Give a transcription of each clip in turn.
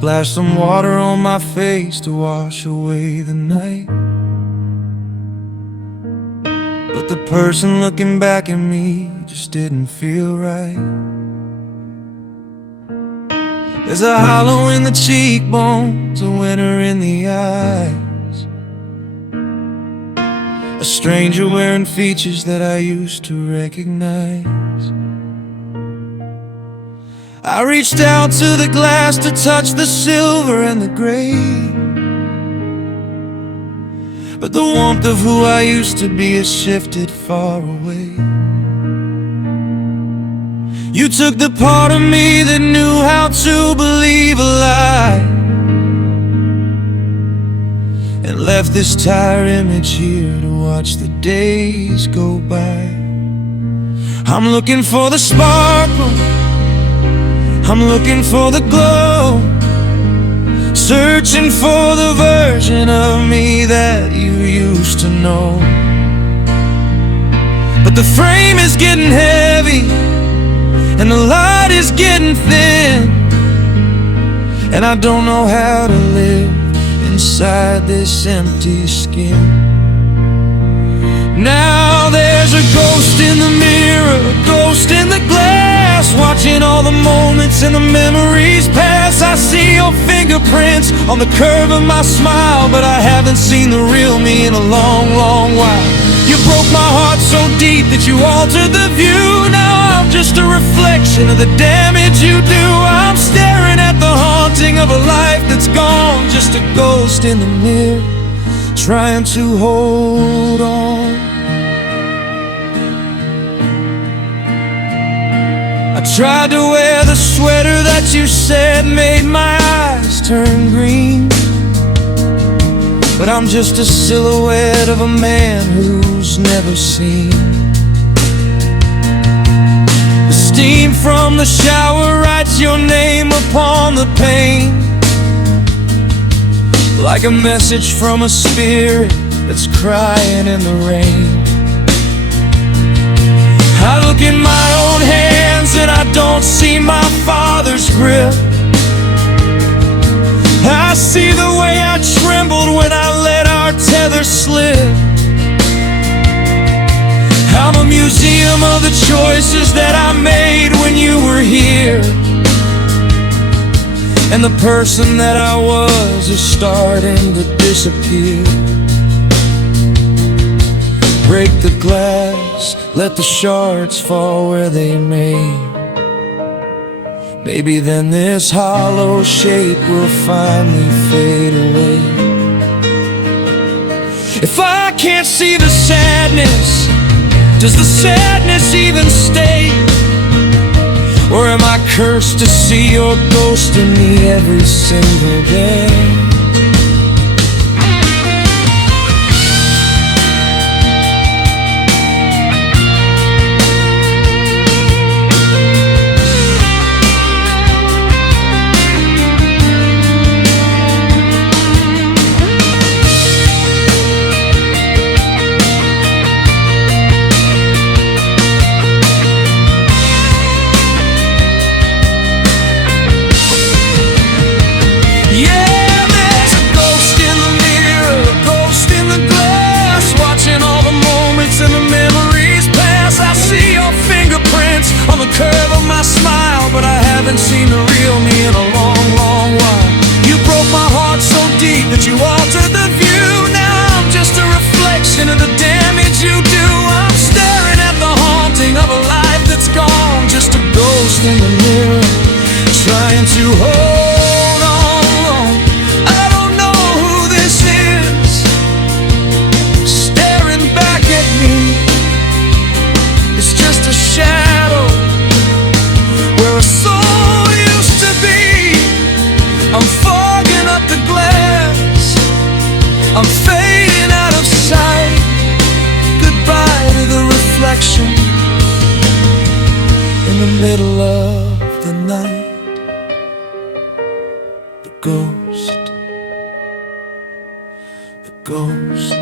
Splash some water on my face to wash away the night. But the person looking back at me just didn't feel right. There's a hollow in the cheekbones, a winter in the eyes, a stranger wearing features that I used to recognize. I reached out to the glass to touch the silver and the gray, but the warmth of who I used to be has shifted far away. You took the part of me that knew how to believe a lie, and left this tired image here to watch the days go by. I'm looking for the sparkle, I'm looking for the glow, searching for the version of me that you used to know. But the frame is getting heavy and the light is getting thin, and I don't know how to live inside this empty skin. Now there's a ghost in the mirror, a ghost in the glass, watching all the moments and the memories pass. I see your fingerprints on the curve of my smile, but I haven't seen the real me in a long, long while. You broke my heart so deep that you altered the view. Now I'm just a reflection of the damage you do. I'm staring at the haunting of a life that's gone, just a ghost in the mirror, trying to hold on. I tried to wear the sweater that you said made my eyes turn green, but I'm just a silhouette of a man who's never seen. The steam from the shower writes your name upon the pane, like a message from a spirit that's crying in the rain. I look in my own hands and I don't see my father's grip. I see the way I trembled when I let our tether slip. I'm a museum of the choices that I made when you were here, and the person that I was is starting to disappear. Break the glass, let the shards fall where they may. Maybe then this hollow shape will finally fade away. If I can't see the sadness, does the sadness even stay? Or am I cursed to see your ghost in me every single day? But I haven't seen the real me in a long, long while. You broke my heart so deep that you altered the view. Now I'm just a reflection of the damage you do. I'm staring at the haunting of a life that's gone, just a ghost in the mirror, trying to hold on. I don't know who this is, staring back at me. It's just a shadow where a soul used to be. I'm fogging up the glass, I'm fading out of sight. Goodbye to the reflection in the middle of the night. The ghost, the ghost.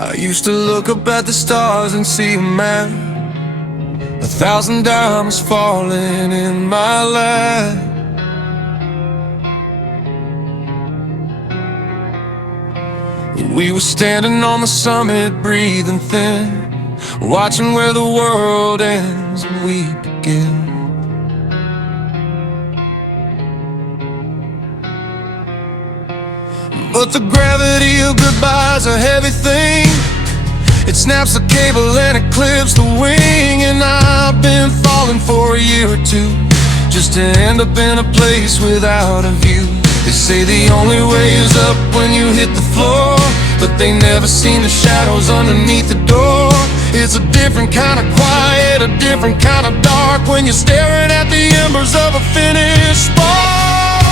I used to look up at the stars and see a man, 1,000 diamonds falling in my lap. We were standing on the summit, breathing thin, watching where the world ends and we begin. But the gravity of goodbye's a heavy thing. It snaps the cable and it clips the wing. And I've been falling for a year or two, just to end up in a place without a view. They say the only way is up when you hit the floor, but they never seen the shadows underneath the door. It's a different kind of quiet, a different kind of dark, when you're staring at the embers of a finished spark.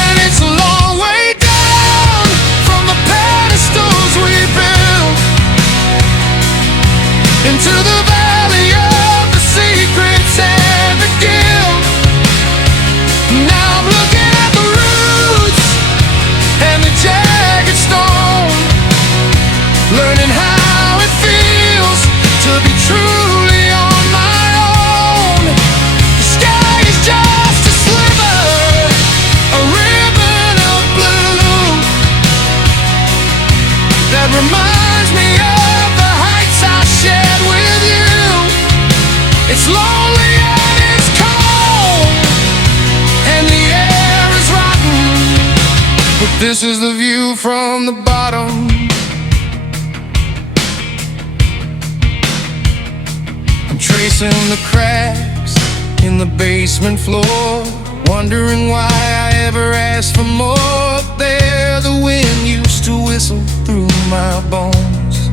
And it's a long way down from the pedestals we built into the valley of the secrets and the guilt. Now I'm looking at the roots and the jagged stone, learning how it feels to be truly on my own. The sky is just a sliver, a ribbon of blue that reminds me of the heights I shared with you. It's lonely and it's cold and the air is rotten, but this is the view from the bottom. I'm tracing the cracks in the basement floor, wondering why I ever asked for more. There the wind used to whistle through my bones.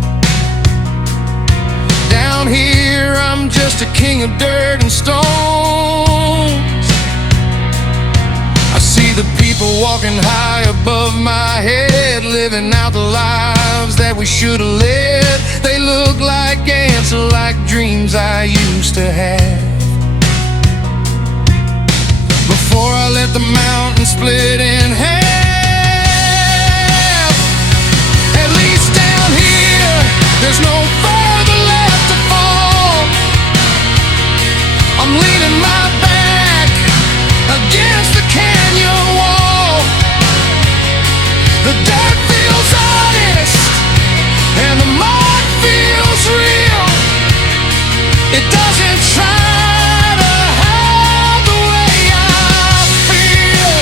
Down here I'm just a king of dirt and stones. I see the people walking high above my head, living out the lives that we should have led. They look like ants, like dreams I used to have. Before I let the mountain split in half. At least down here, there's no further left to fall. I'm leaning my back against the canyon wall. The dirt feels honest and the mud feels real. It doesn't try to hide the way I feel.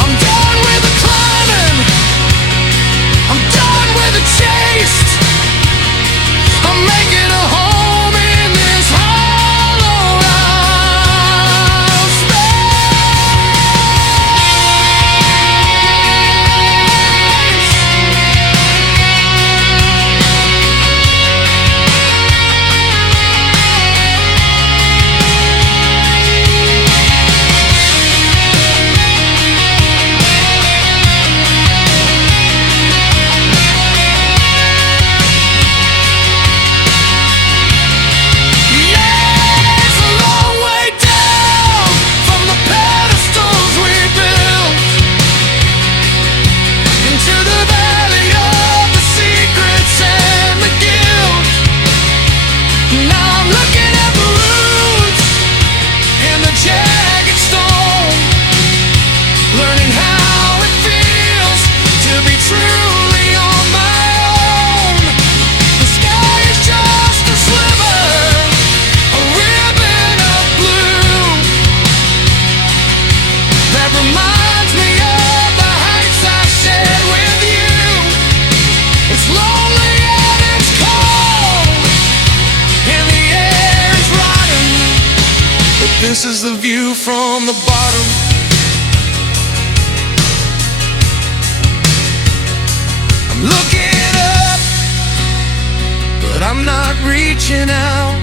I'm done with the climbing, I'm done with the chase. I'm making a home in this hollowed out This is the view from the bottom. I'm looking up, but I'm not reaching out.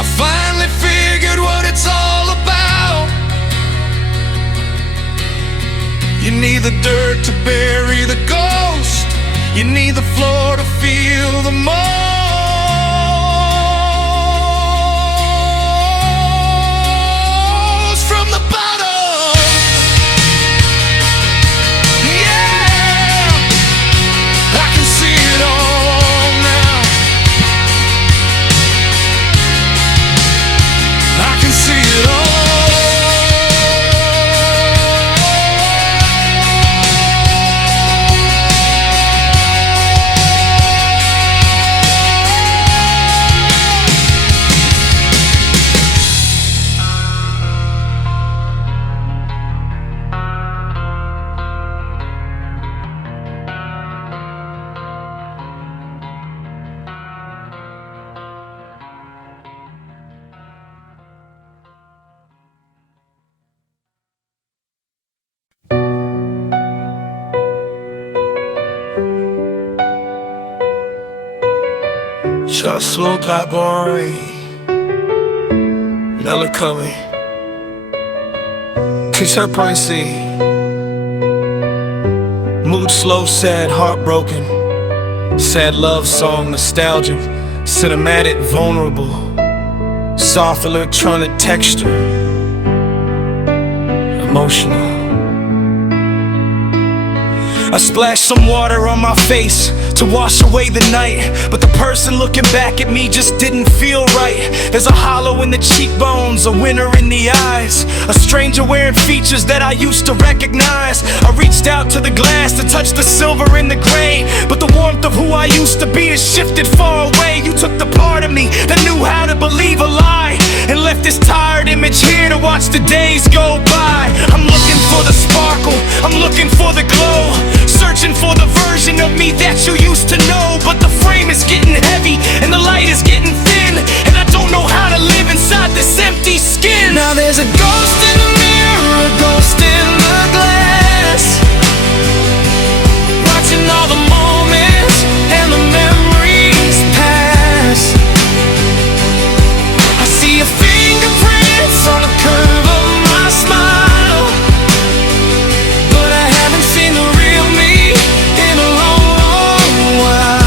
I finally figured what it's all about. You need the dirt to bury the ghost. You need the floor to feel the most. From the bottom, Just slow clap on rain. Melancholy. Kiss her pricey. Mood slow, sad, heartbroken. Sad love song, nostalgic. Cinematic, vulnerable. Soft electronic texture. Emotional. I splashed some water on my face to wash away the night, but the person looking back at me just didn't feel right. There's a hollow in the cheekbones, a winter in the eyes, a stranger wearing features that I used to recognize. I reached out to the glass to touch the silver in the gray, but the warmth of who I used to be has shifted far away. You took the part of me that knew how to believe a lie, and left this tired image here to watch the days go by. I'm looking for the sparkle, I'm looking for the glow, searching for the version of me that you used to know. But the frame is getting heavy and the light is getting thin, and I don't know how to live inside this empty skin. Now there's a ghost in the mirror, a ghost in the glass, watching all the moments and the memories pass. I see your fingerprints on the curve of my smile, but I haven't seen the real me in a long, long while.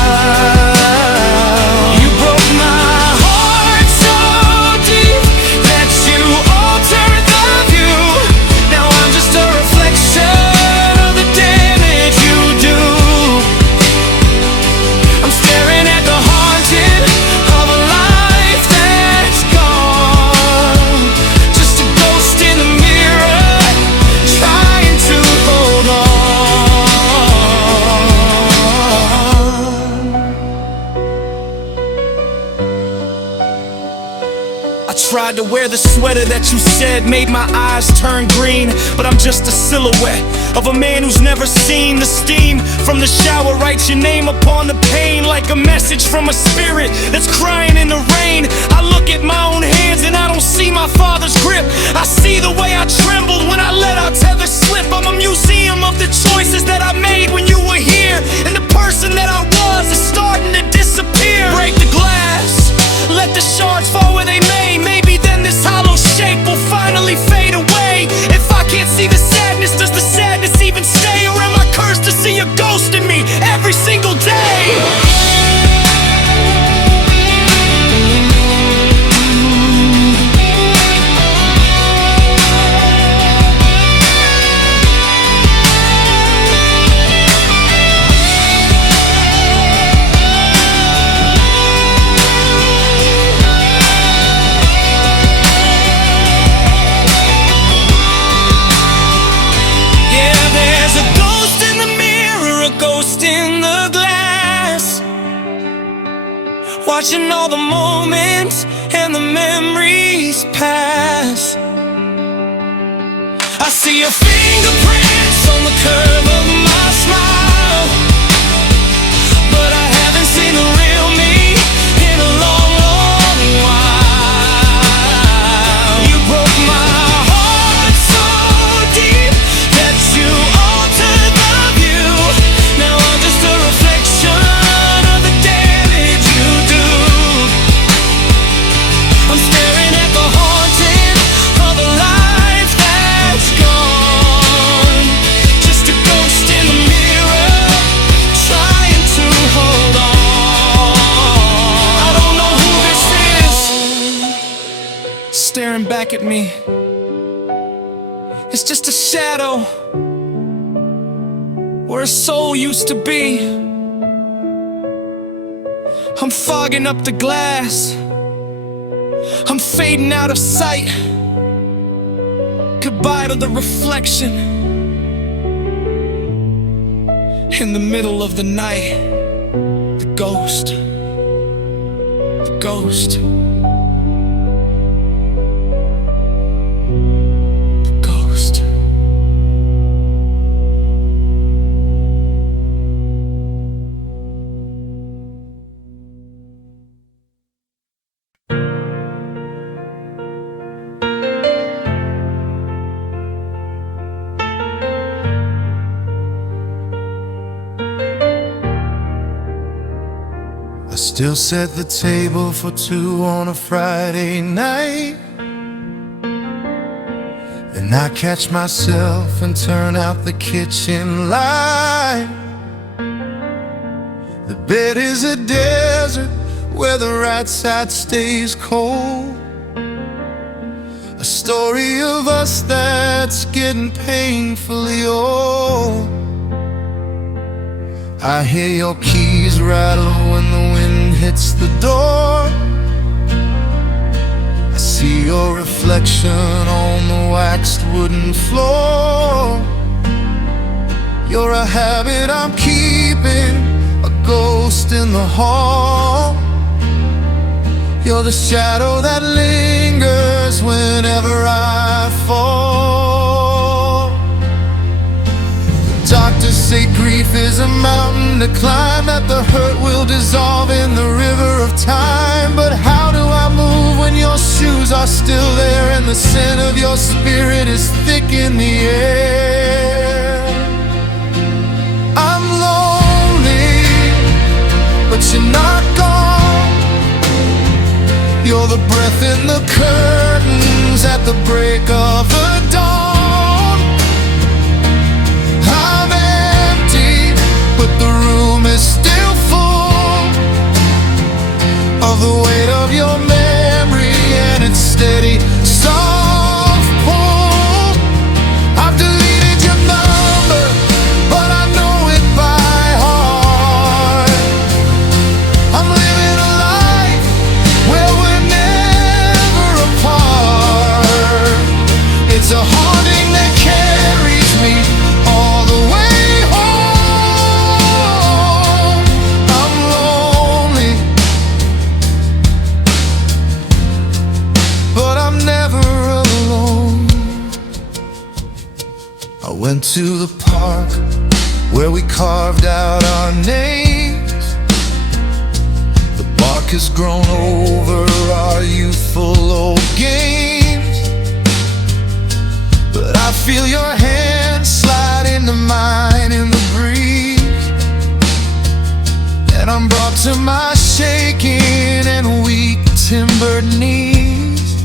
You broke my heart so deep that you altered the view. Now I'm just a reflection of the damage you do. I'm staring at the haunting of a life that's gone. Just a ghost in the mirror, trying to hold on. I tried to wear the sweater that you said made my eyes turn green, but I'm just a silhouette of a man who's never seen the steam from the shower. Writes your name upon the pane like a message from a spirit that's crying in the rain. I look at my own hands and I don't see my father's grip. I see the way I trembled when I let our tether slip. I'm a museum of the choices that I made when you were here, and the person that I was is starting to disappear. Break the glass, let the shards fall where they may. Maybe then this hollow shape will finally fade away. If I can't see the sadness, does the sadness even stay? Or am I cursed to see a ghost in me every single day? Watching all the moments and the memories pass. I see your fingerprints on the curve of my smile, but I haven't seen the real me in a long, long while. You broke my heart so deep that you altered the view. Now I'm just a reflection of the damage you do. I'm staring at the haunting of a life that's gone. Just a ghost in the mirror, trying to hold on. I don't know who this is staring back at me. It's just a shadow where a soul used to be. I'm fogging up the glass, I'm fading out of sight. Goodbye to the reflection in the middle of the night. The ghost, the ghost, the ghost. Still set the table for two on a Friday night, and I catch myself and turn out the kitchen light. The bed is a desert where the right side stays cold. A story of us that's getting painfully old. I hear your keys rattle when the wind hits the door. I see your reflection on the waxed wooden floor. You're a habit I'm keeping, a ghost in the hall. You're the shadow that lingers whenever I fall. The doctors say grief is a mountain to climb, that the hurt will dissolve in the river of time. But how do I move when your shoes are still there and the scent of your spirit is thick in the air? I'm lonely, but you're not gone. You're the breath in the curtains at the break of the dawn. I'm empty, but the room is still full of the weight of your memory and its steady, soft pull. I've deleted your number, but I know it by heart. I'm living a life where we're never apart. It's a haunting that carries me all the way home. I'm lonely, but I'm never alone. I went to the park where we carved out our names. The bark has grown over our youthful old games, but I feel your hand slide into mine in the breeze, and I'm brought to my shaking and weak timbered knees.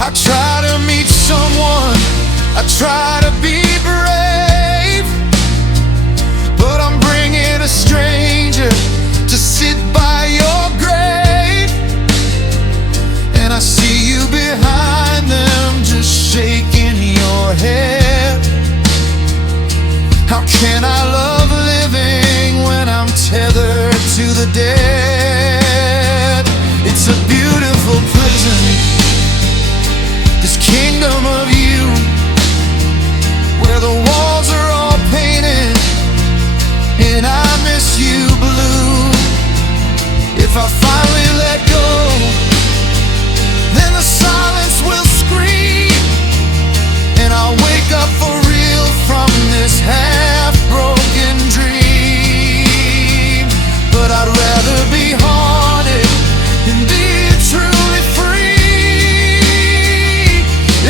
I try to meet someone, I try to be brave, but I'm bringing a stranger to sit by your grave. And I see you behind them, just shaking your head. How can I love living when I'm tethered to the dead? It's a beautiful prison, this kingdom of you, where the walls are all painted and I miss you blue. If I finally let go, then the silence will scream, and I'll wake up for real from this half-broken dream. But I'd rather be haunted than be truly free.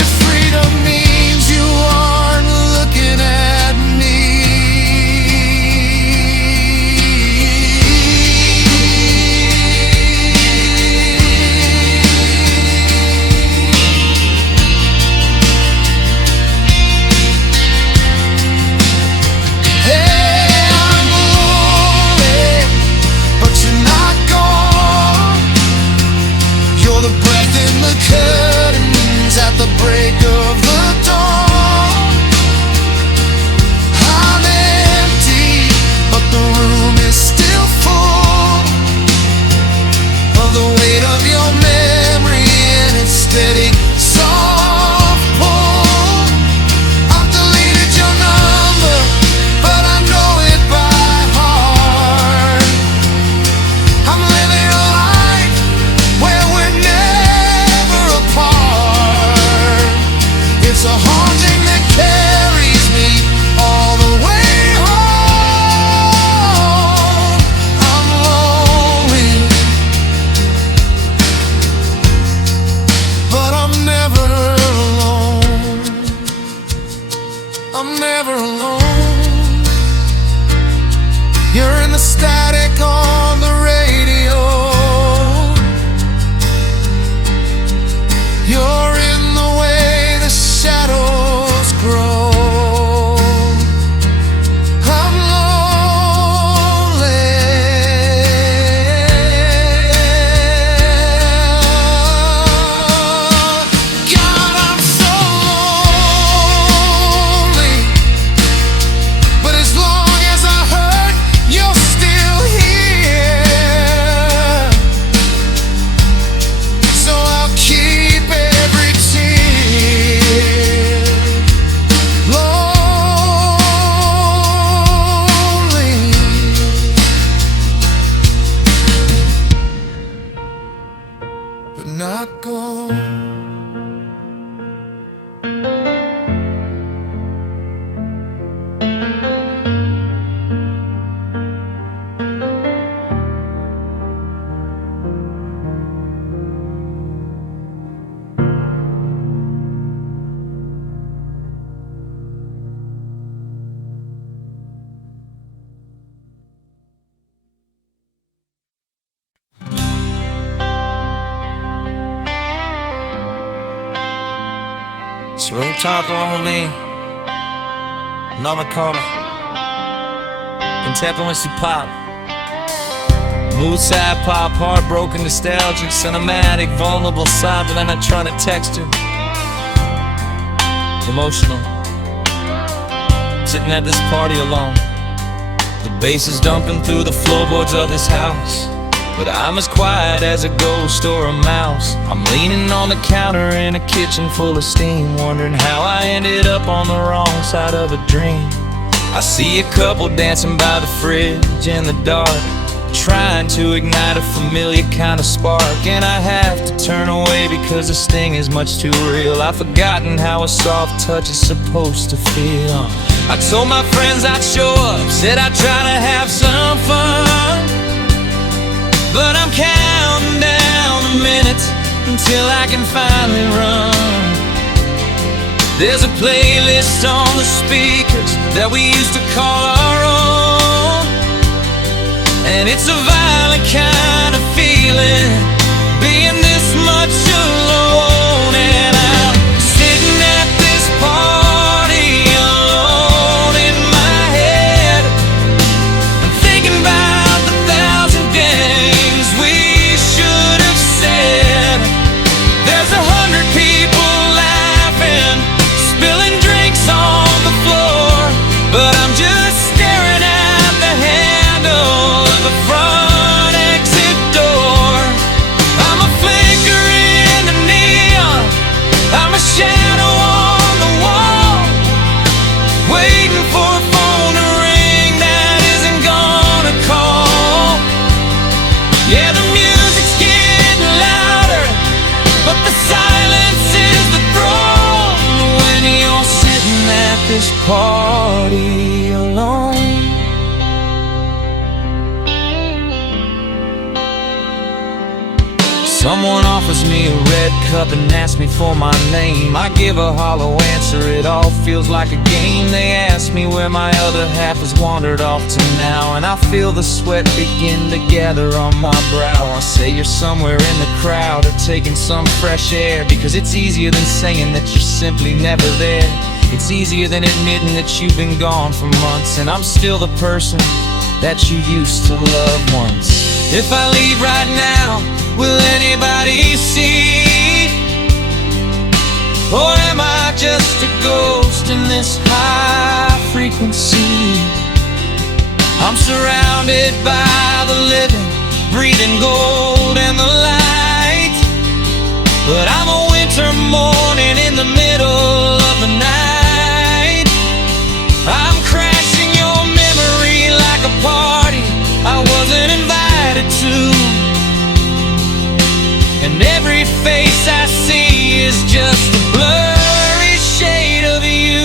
If freedom means you aren't looking at me. Curtains at the break of the dawn. I'm empty, but the room is still full of the weight of your memory and its steady, soft pull. I've deleted your number, but I know it by heart. I'm living a life where we're never apart. It's a haunting that carries me all the way home. I'm lonely, but I'm never alone. I'm never alone. You're in the static on the radio. Rooftop only, nome cola, contemporary pop, mood sad pop, heartbroken, nostalgic, cinematic, vulnerable, silent, electronic texture, emotional. Sitting at this party alone, the bass is dumping through the floorboards of this house, but I'm as quiet as a ghost or a mouse. I'm leaning on the counter in a kitchen full of steam, wondering how I ended up on the wrong side of a dream. I see a couple dancing by the fridge in the dark, trying to ignite a familiar kind of spark, and I have to turn away because the sting is much too real. I've forgotten how a soft touch is supposed to feel. I told my friends I'd show up, said I'd try to have some fun, but I'm counting down the minutes until I can finally run. There's a playlist on the speakers that we used to call our own, and it's a violent kind of feeling, being this much alone. And I'm sitting at this party alone in my head, I'm thinking about the thousand things we should have said. There's 100 people laughing, spilling drinks on the floor, but I'm just staring at the handle of the front exit door. I'm a flicker in the neon, I'm a shadow on the wall, waiting for a phone to ring that isn't gonna call. Yeah, the music's getting louder, but the silence is the throne when you're sitting at this party alone. Someone offers me a red cup and asks me for my name. I give a hollow answer, it all feels like a game. They ask me where my other half has wandered off to now, and I feel the sweat begin to gather on my brow. I say you're somewhere in the crowd or taking some fresh air, because it's easier than saying that you're simply never there. It's easier than admitting that you've been gone for months, and I'm still the person that you used to love once. If I leave right now, will anybody see? Or am I just a ghost in this high frequency? I'm surrounded by the living, breathing gold and the light, but I'm a winter morning in the middle of the night. I'm crashing your memory like a party I wasn't invited to, and every face I see is just a blurry shade of you.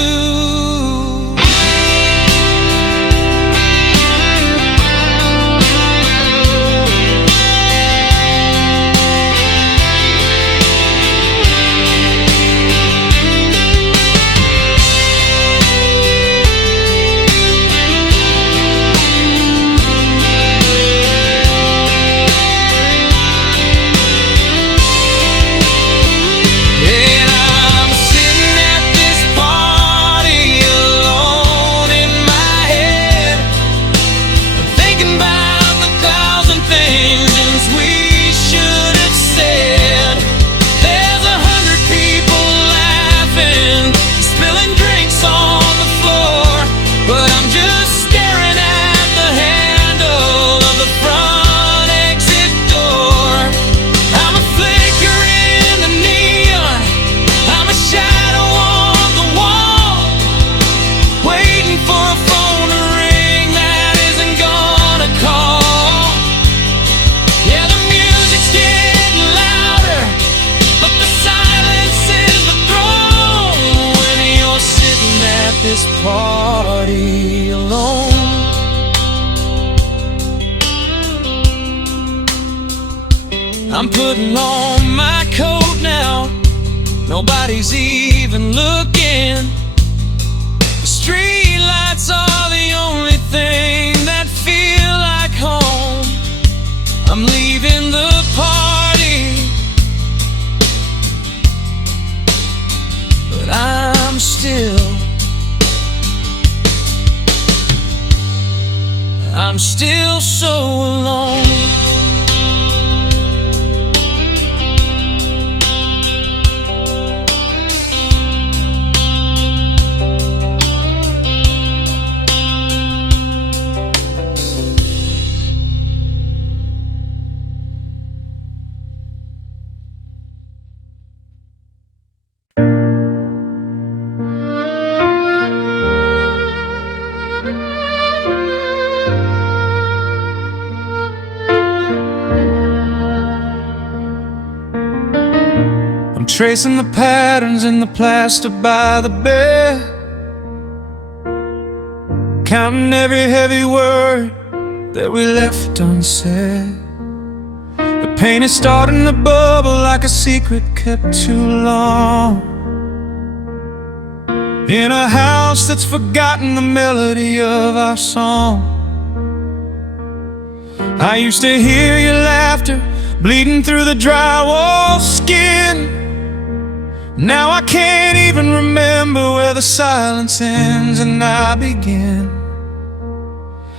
This party alone. I'm putting on my coat now, nobody's even looking. The street lights are the only thing that feel like home. I'm leaving the party, but I'm still so alone. I'm tracing the patterns in the plaster by the bed, counting every heavy word that we left unsaid. The pain is starting to bubble like a secret kept too long, in a house that's forgotten the melody of our song. I used to hear your laughter bleeding through the drywall skin. Now I can't even remember where the silence ends and I begin.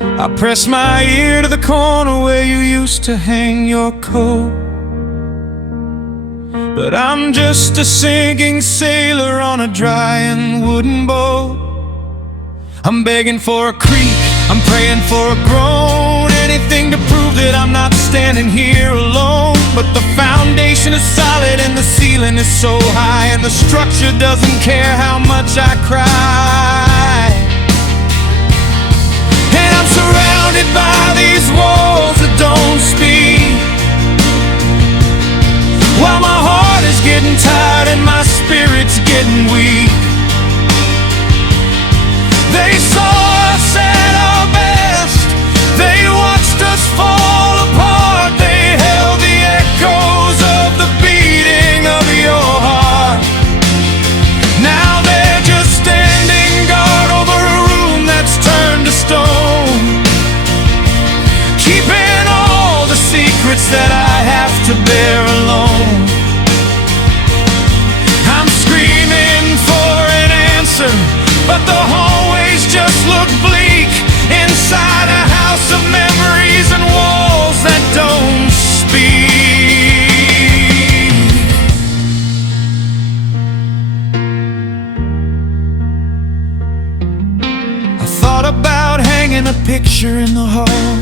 I press my ear to the corner where you used to hang your coat, but I'm just a sinking sailor on a drying wooden boat. I'm begging for a creak, I'm praying for a groan, anything to prove that I'm not standing here alone. But the foundation is solid and the ceiling is so high, and the structure doesn't care how much I cry. And I'm surrounded by these walls that don't speak, while my heart is getting tired and my spirit's getting weak. They saw us at our best, they watched us fall apart, they held the echoes of the beating of your heart. Now they're just standing guard over a room that's turned to stone, keeping all the secrets that I have to bear alone. I'm screaming for an answer, but the hallways just look bleak inside a house of memories and walls that don't speak. I thought about hanging a picture in the hall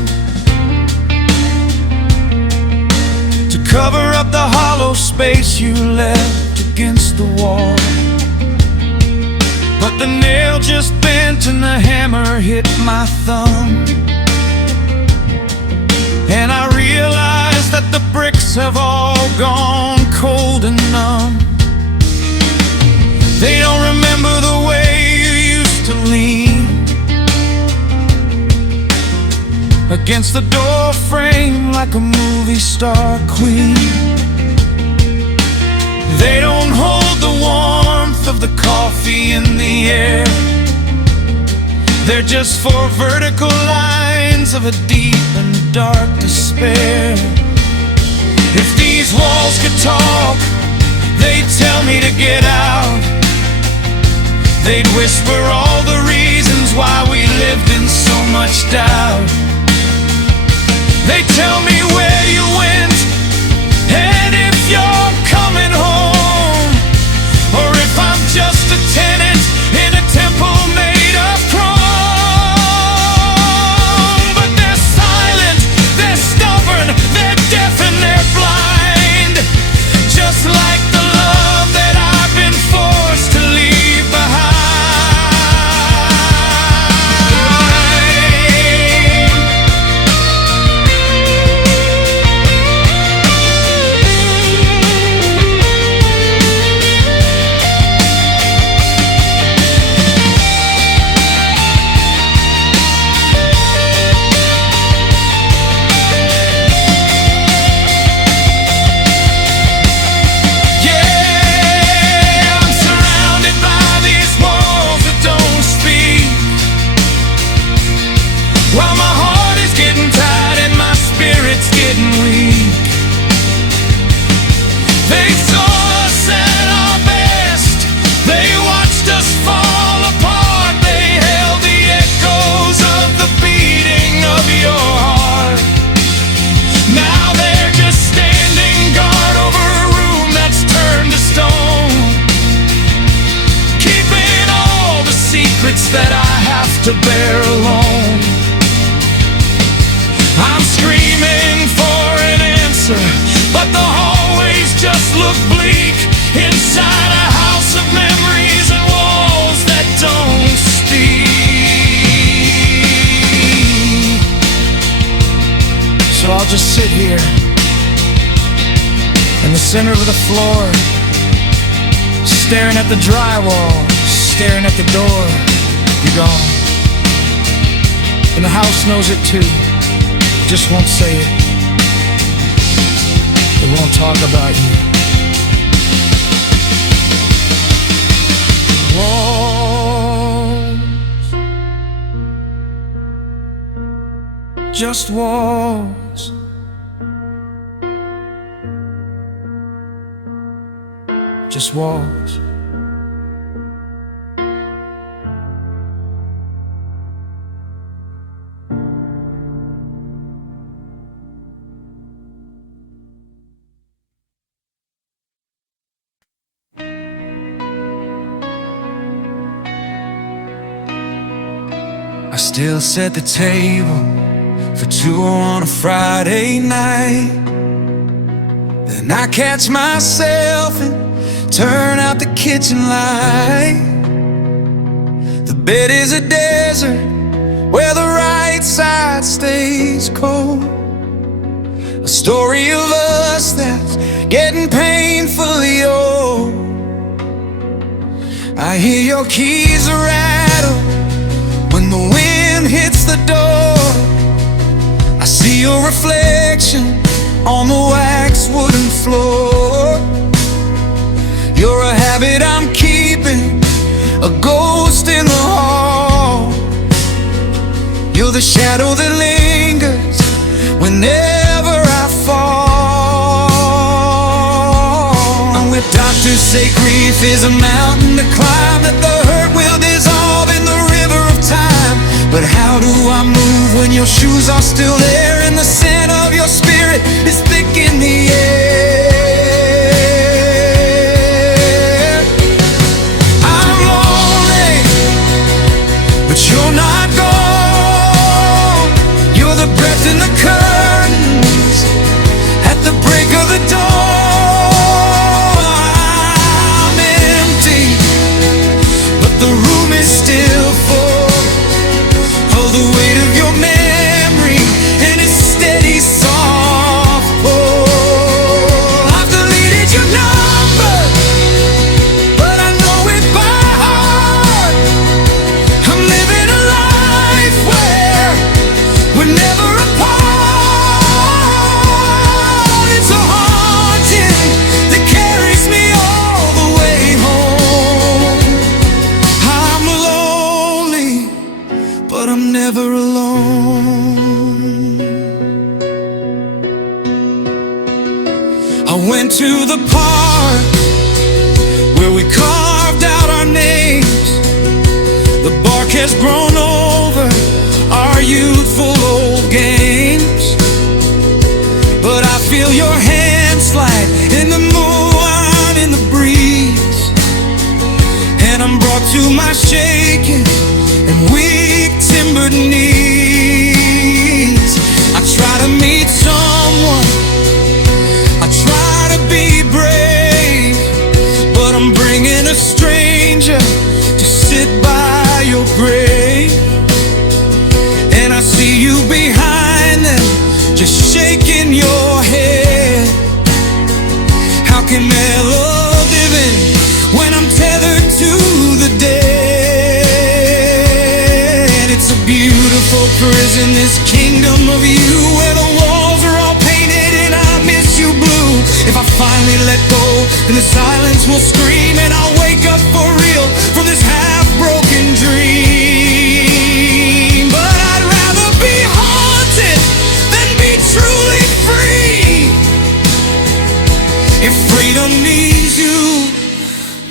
to cover up the hollow space you left against the wall, but the nail just bent and the hammer hit my thumb, and I realized that the bricks have all gone cold and numb. They don't remember the way you used to lean against the door frame like a movie star queen. They don't hold the warmth of the coffee in the air, they're just four vertical lines of a deep and dark despair. If these walls could talk, they'd tell me to get out, they'd whisper all the reasons why we lived in so much doubt. They'd tell me where you went and if you're coming home, or if I'm just a tenant in a temple made of chrome. But they're silent, they're stubborn, they're deaf and they're blind, just like the love that I've been forced to leave behind. just sit here in the center of the floor, staring at the drywall, staring at the door. You're gone, and the house knows it too. Just won't say it. It won't talk about you. Walls, just walls. Just walls. I still set the table for two on a Friday night. Then I catch myself and turn out the kitchen light. The bed is a desert where the right side stays cold. A story of us that's getting painfully old. I hear your keys rattle when the wind hits the door. I see your reflection on the wax wooden floor. You're a habit I'm keeping, a ghost in the hall. You're the shadow that lingers whenever I fall. And where doctors say grief is a mountain to climb, that the hurt will dissolve in the river of time. But how do I move when your shoes are still there and the scent of your spirit is thick in the air? You're not gone. You're the breath in the curtains at the break of the dawn. I'm empty, but the room is still full of the weight of your memory and its steady soft pull. I've deleted your number, but I know it by heart. I'm living we're never apart. It's a haunting that carries me all the way home. I'm lonely, but I'm never alone. I went to the park where we carved out our names. The bark has grown over our youthful old games, but I feel your hand slide in the moonlight, in the breeze, and I'm brought to my shaking and weak timbered knees. I try to meet someone, I try to be brave, but I'm bringing a stranger to sit by your grave. And I see you behind them, just shaking your head. How can there love living when I'm tethered to the dead? It's a beautiful prison, this kingdom of you, where the walls are all painted and I miss you blue. If I finally let go, then the silence will scream and I'll wake up for real from this half-broken dream. But I'd rather be haunted than be truly free. If freedom needs you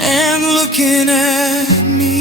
and looking at me.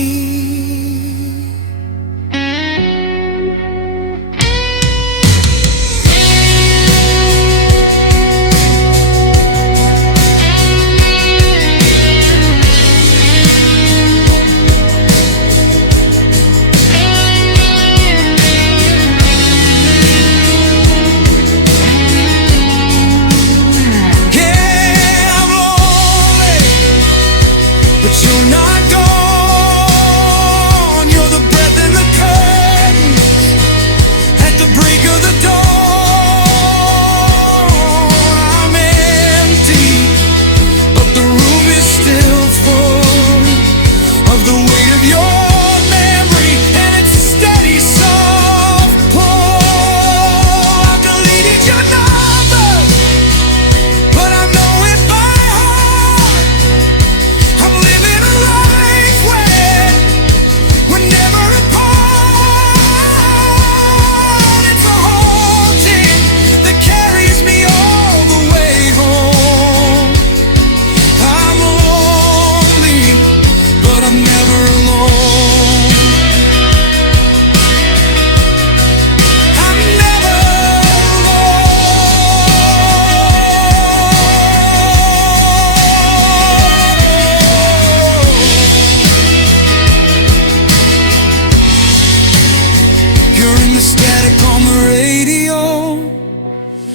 the static on the radio.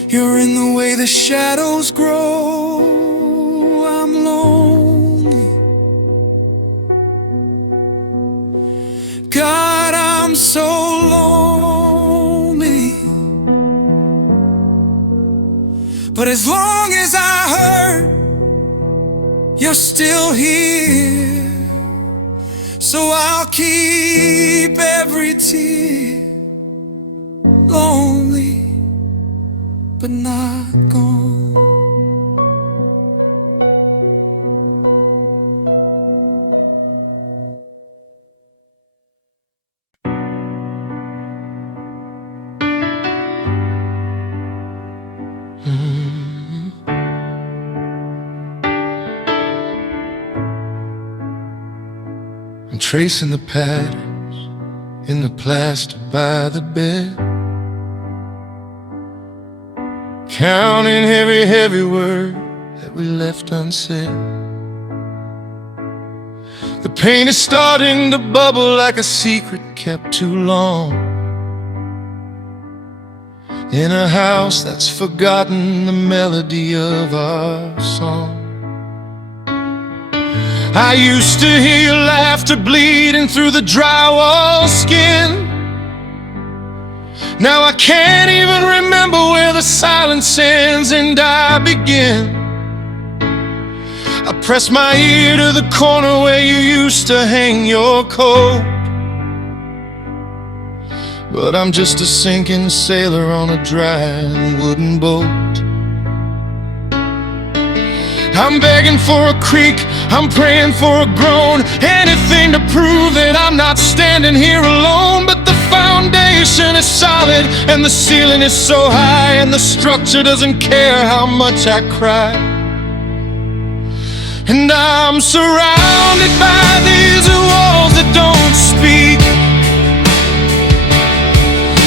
You're in the way the shadows grow. I'm lonely. God, I'm so lonely. But as long as I hurt, you're still here. So I'll keep every tear. Lonely, but not gone. I'm tracing the patterns in the plaster by the bed, counting every heavy word that we left unsaid. The pain is starting to bubble like a secret kept too long, in a house that's forgotten the melody of our song. I used to hear your laughter bleeding through the drywall skin. Now I can't even remember where the silence ends and I begin. I press my ear to the corner where you used to hang your coat, but I'm just a sinking sailor on a dry wooden boat. I'm begging for a creak, I'm praying for a groan, anything to prove that I'm not standing here alone. But the foundation is solid and the ceiling is so high, and the structure doesn't care how much I cry. And I'm surrounded by these walls that don't speak,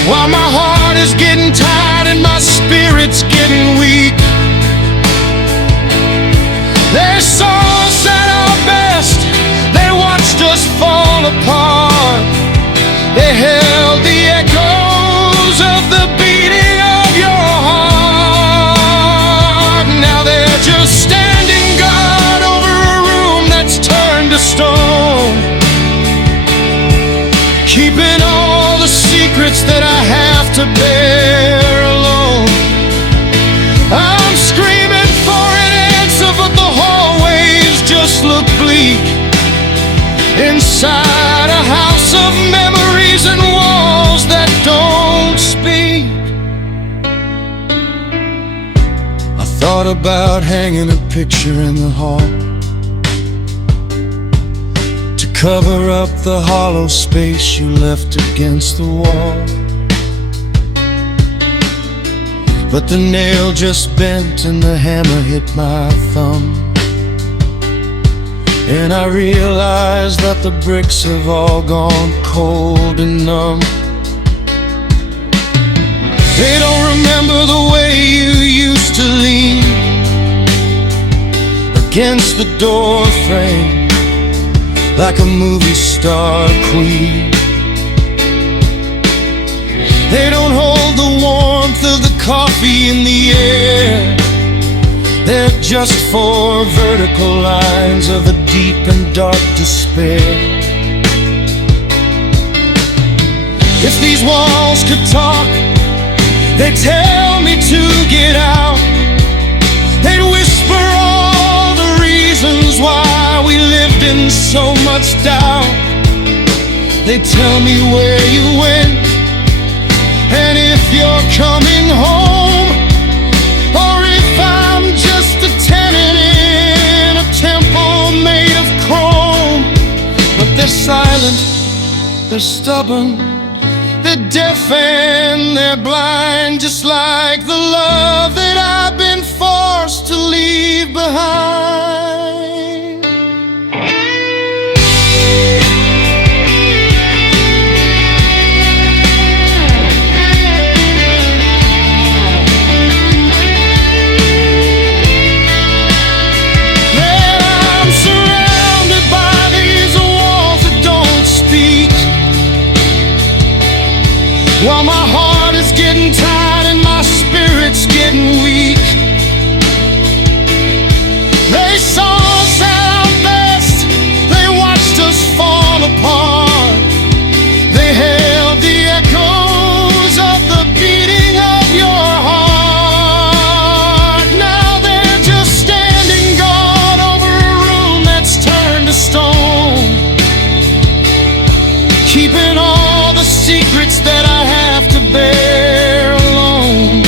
while my heart is getting tired and my spirit's getting weak. They saw us at our best, they watched us fall apart. They held the echoes of the beating of your heart. Now they're just standing guard over a room that's turned to stone, keeping all the secrets that I have to bear alone. I'm screaming for an answer, but the hallways just look bleak, inside a house of memories and walls that don't speak. I thought about hanging a picture in the hall to cover up the hollow space you left against the wall, but the nail just bent and the hammer hit my thumb, and I realized that the bricks have all gone cold and numb. They don't remember the way you used to lean against the door frame like a movie star queen. They don't hold the warmth of the coffee in the air, they're just four vertical lines of a deep and dark despair. If these walls could talk, they'd tell me to get out. They'd whisper all the reasons why we lived in so much doubt. They'd tell me where you went, and if you're coming home, or if I'm just a tenant in a temple made of chrome. But they're silent, they're stubborn, they're deaf and they're blind, just like the love that I've been forced to leave behind. while my heart is getting tired and my spirit's getting weak. They saw us at our best, they watched us fall apart. They held the echoes of the beating of your heart. Now they're just standing guard over a room that's turned to stone, keeping all the secrets that I have to bear alone.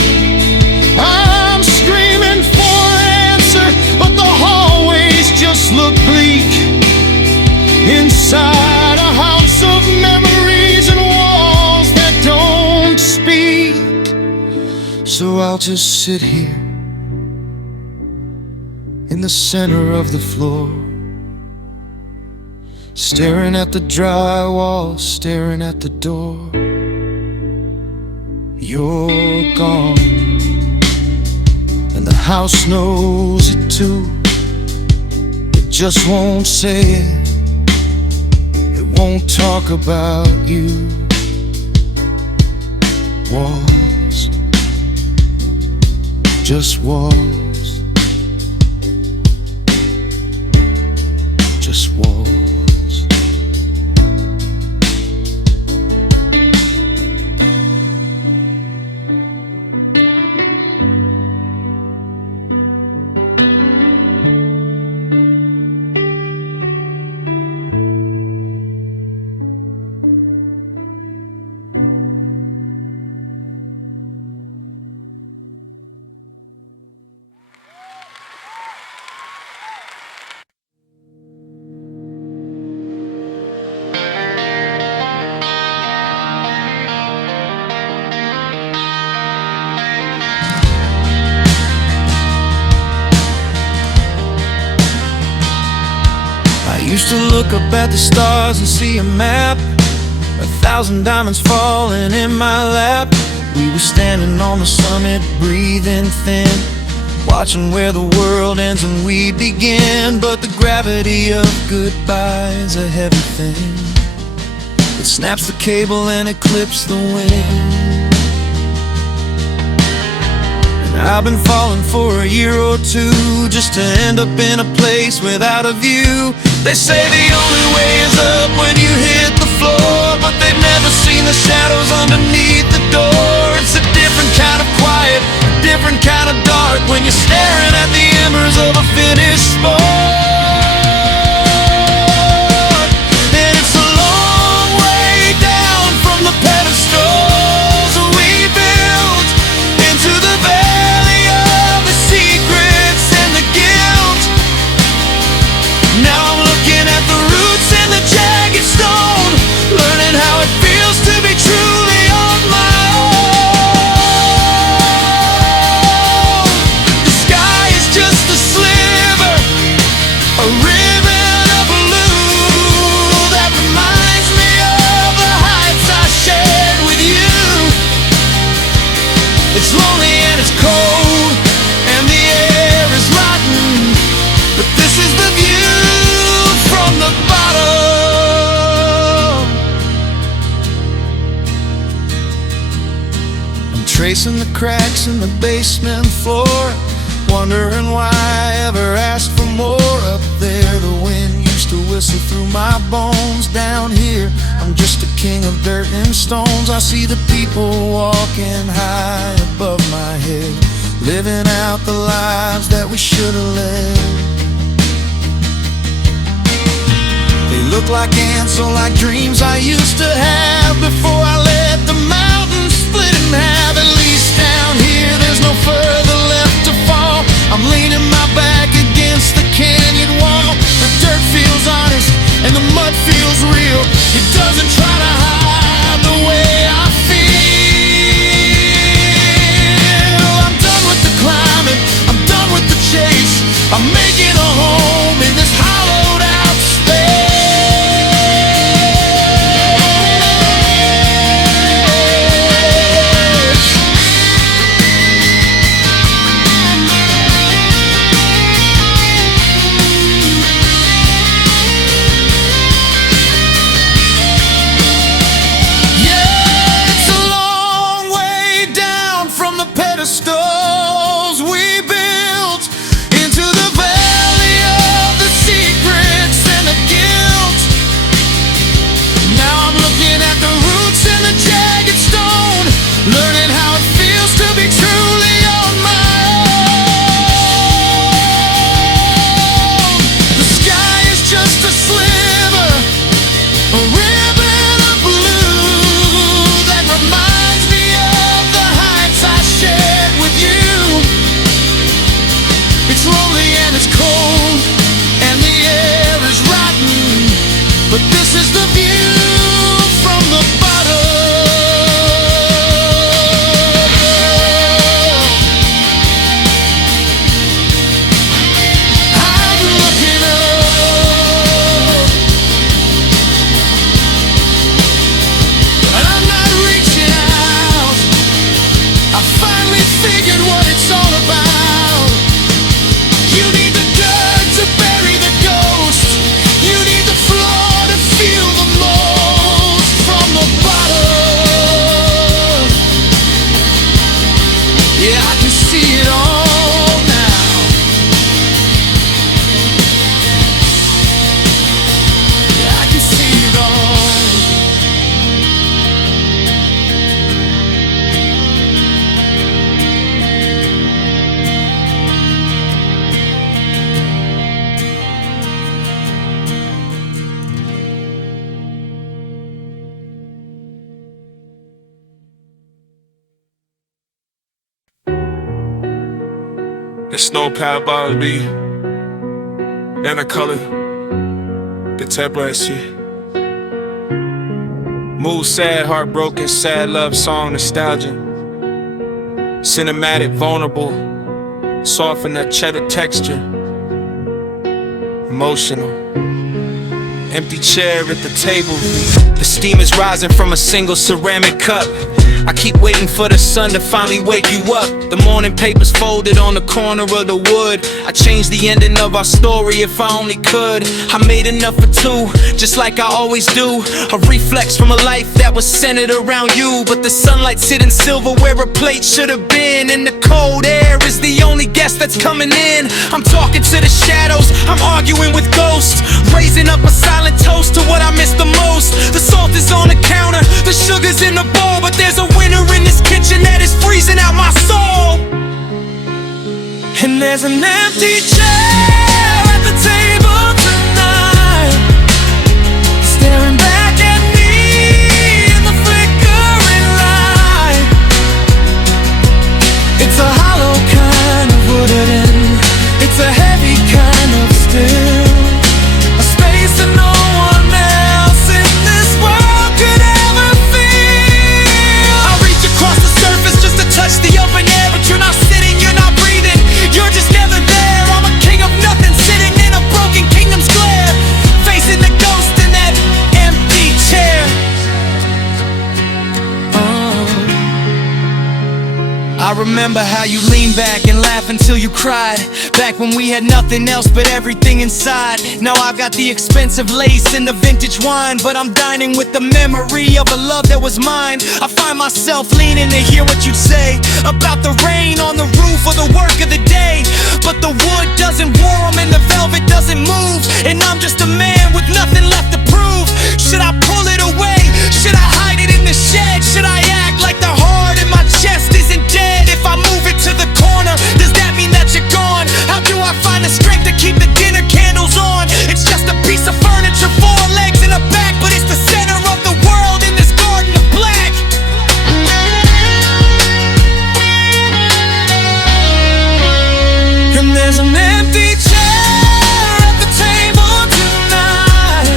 I'm screaming for an answer, but the hallways just look bleak. Inside a house of memories and walls that don't speak. So I'll just sit here in the center of the floor, staring at the drywall, staring at the door. You're gone, and the house knows it too. It just won't say it, it won't talk about you. Walls, just walls, just walls. I used to look up at the stars and see a map, 1,000 diamonds falling in my lap. We were standing on the summit, breathing thin, watching where the world ends and we begin. But the gravity of goodbye's a heavy thing. It snaps the cable and it clips the wind. I've been falling for a year or two just to end up in a place without a view. They say the only way is up when you hit the floor, but they've never seen the shadows underneath the door. It's a different kind of quiet, a different kind of dark when you're staring at the embers of a finished sport. And it's a long way down from the pedestals we built into the valley of the secrets and the guilt. Now I'm looking at the roots and the jagged stone, learning how it feels to be truly on my own. The sky is just a sliver, a ribbon of blue that reminds me of the heights I shared with you. It's lonely and it's cold and the air is rotten, but this is the view from the bottom. I'm tracing the cracks in the basement floor, wondering why I ever asked for more. Up there the wind used to whistle through my bones. Down here I'm just a king of dirt and stones. I see the people walking high above my head, living out the lives that we should have led. They look like ants or like dreams I used to have before I let the mountains split in half. At least down here there's no further left to fall. I'm leaning my back against the canyon wall. The dirt feels honest and the mud feels real. It doesn't try to hide the way I feel. I'm done with the climbing, I'm done with the chase. I'm making a home in this hollowed out space. It's snowpad Bobby and a color the tablet. Mood sad, heartbroken, sad love song, nostalgia. Cinematic, vulnerable, soften that cheddar texture. Emotional. Empty chair at the table. The steam is rising from a single ceramic cup. I keep waiting for the sun to finally wake you up. The morning paper's folded on the corner of the wood. I changed the ending of our story if I only could. I made enough for two, just like I always do. A reflex from a life that was centered around you. But the sunlight's hitting silver where a plate should have been. And the cold air is the only guest that's coming in. I'm talking to the shadows, I'm arguing with ghosts, raising up a silent toast to what I miss the most. The salt is on the counter, the sugar's in the bowl, but there's a winter in this kitchen that is freezing out my soul. And there's an empty chair at the table tonight, staring back at me in the flickering light. It's a hollow kind of wooden, it's a heavy kind of steel, a space that no one else in this world could ever feel. I reach across the surface just to touch the open air, but you're not sitting, you're not breathing, you're just never there. I'm a king of nothing, sitting in a broken kingdom's glare, facing the ghost in that empty chair. I remember how you leaned back and laughed until you cried, back when we had nothing else but everything inside. Now I've got the expensive lace and the vintage wine, but I'm dining with the memory of a love that was mine. I find myself leaning to hear what you'd say about the rain on the roof or the work of the day. But the wood doesn't warm and the velvet doesn't move, and I'm just a man with nothing left to prove. Should I pull it away? Should I hide it in the shed? Should I act like the heart in my chest isn't dead? If I move it to the corner, does that mean that you're gone? How do I find the strength to keep the dinner candles on? It's just a piece of furniture, four legs and a back, but it's the center of the world in this garden of black. And there's an empty chair at the table tonight,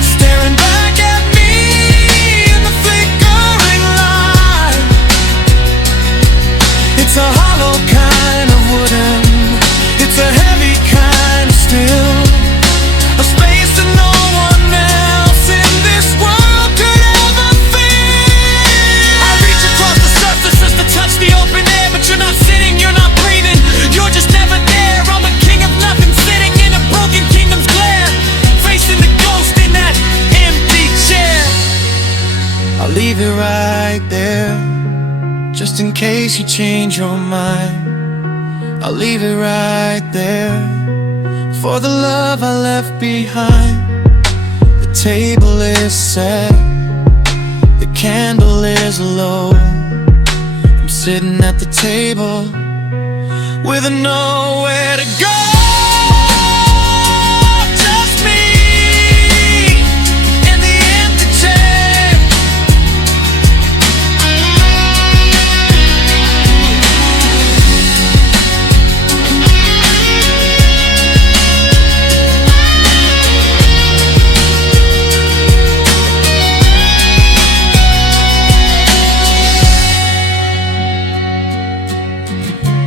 staring back at me in the flickering light. It's a hollow kind of wooden, it's a heavy kind of steel, a space that no one else in this world could ever feel. I reach across the surface just to touch the open air, but you're not sitting, you're not breathing, you're just never there. I'm a king of nothing, sitting in a broken kingdom's glare, facing the ghost in that empty chair. I'll leave it right there, just in case you change your mind. I'll leave it right there, for the love I left behind. The table is set, the candle is low. I'm sitting at the table with nowhere to go. Just me and the empty chair.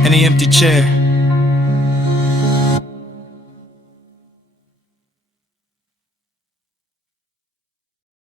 And the empty chair.